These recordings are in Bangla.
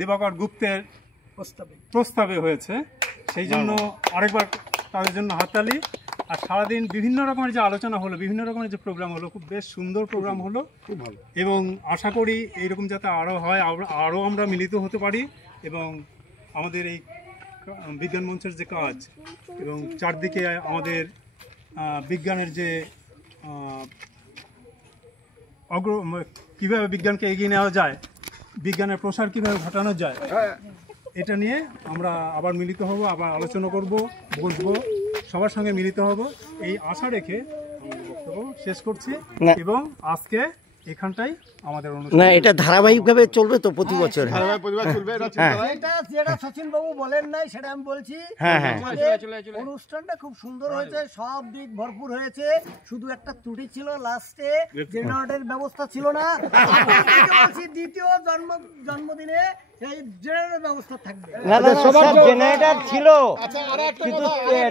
দিবাকর গুপ্তের প্রস্তাবে হয়েছে, সেই জন্য আরেকবার তাদের জন্য হাততালি। আর সারাদিন বিভিন্ন রকমের যে আলোচনা হলো, বিভিন্ন রকমের যে প্রোগ্রাম হলো, খুব বেশ সুন্দর প্রোগ্রাম হলো, খুব ভালো। এবং আশা করি এইরকম যাতে আরও হয়, আরও আমরা মিলিত হতে পারি এবং আমাদের এই বিজ্ঞান মঞ্চের যে কাজ এবং চারদিকে আমাদের বিজ্ঞানের যে কীভাবে বিজ্ঞানকে এগিয়ে নেওয়া যায়, বিজ্ঞানের প্রসার কীভাবে ঘটানো যায়, এটা নিয়ে আমরা আবার মিলিত হব, আবার আলোচনা করব, বসবো, সবার সঙ্গে মিলিত হব, এই আশা রেখে বক্তব্য শেষ করছি। এবং আজকে এখানটাই আমাদের অনুষ্ঠান। না, এটা ধারাবাহিকভাবে চলবে তো প্রতি বছর? যেটা সচিন বাবু বলেন নাই সেটা আমি বলছি। অনুষ্ঠানটা খুব সুন্দর হয়েছে, সব দিক ভরপুর হয়েছে, শুধু একটা ত্রুটি ছিল লাস্টে, জেনারেটরের ব্যবস্থা ছিল না। দ্বিতীয় জন্মদিনে সেই জেনারেটর ব্যবস্থা থাকবে। জেনারেটর ছিল, কিন্তু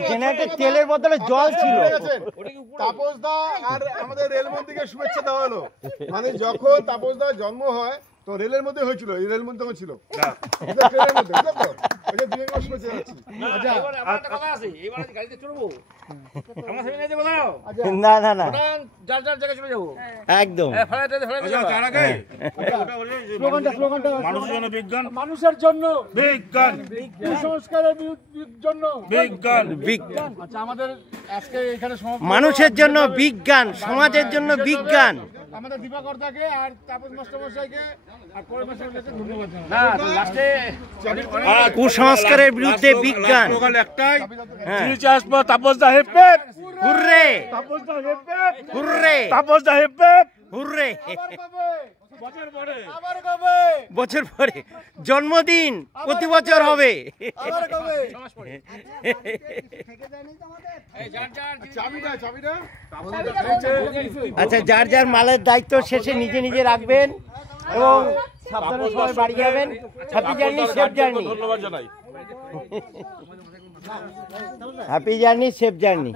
জেনারেটর তেলের বদলে জল ছিল। তাপসদা আর আমাদের রেলমন্ত্রীকে শুভেচ্ছা দেওয়া হলো। মানে যখন তাপসদার জন্ম হয় তো রেলের মধ্যে হয়েছিল, রেলের মধ্যে ছিল মানুষের জন্য বিজ্ঞান, কুসংস্কারের জন্য বিজ্ঞান, আচ্ছা আমাদের আজকে এখানে মানুষের জন্য বিজ্ঞান, সমাজের জন্য বিজ্ঞান। আমাদের দিবাকরদাকে আর তাপস মাস্টারমশাইকে আর পরমেশ্বরকে ধন্যবাদ জানাই। কুসংস্কারের বিরুদ্ধে বিজ্ঞান একটাই, তাপসদা হেপে হুররে, তাপসদা হেপে হুররে, তাপসদা হেপে হুররে। বছর পরে বছর পরে জন্মদিন প্রতি বছর হবে। আচ্ছা, যার যার মালের দায়িত্ব শেষে নিজে নিজে রাখবেন এবং সাবধানে সবাই বাড়ি যাবেন। Happy journey, safe journey. ধন্যবাদ জানাই। Happy journey, safe journey.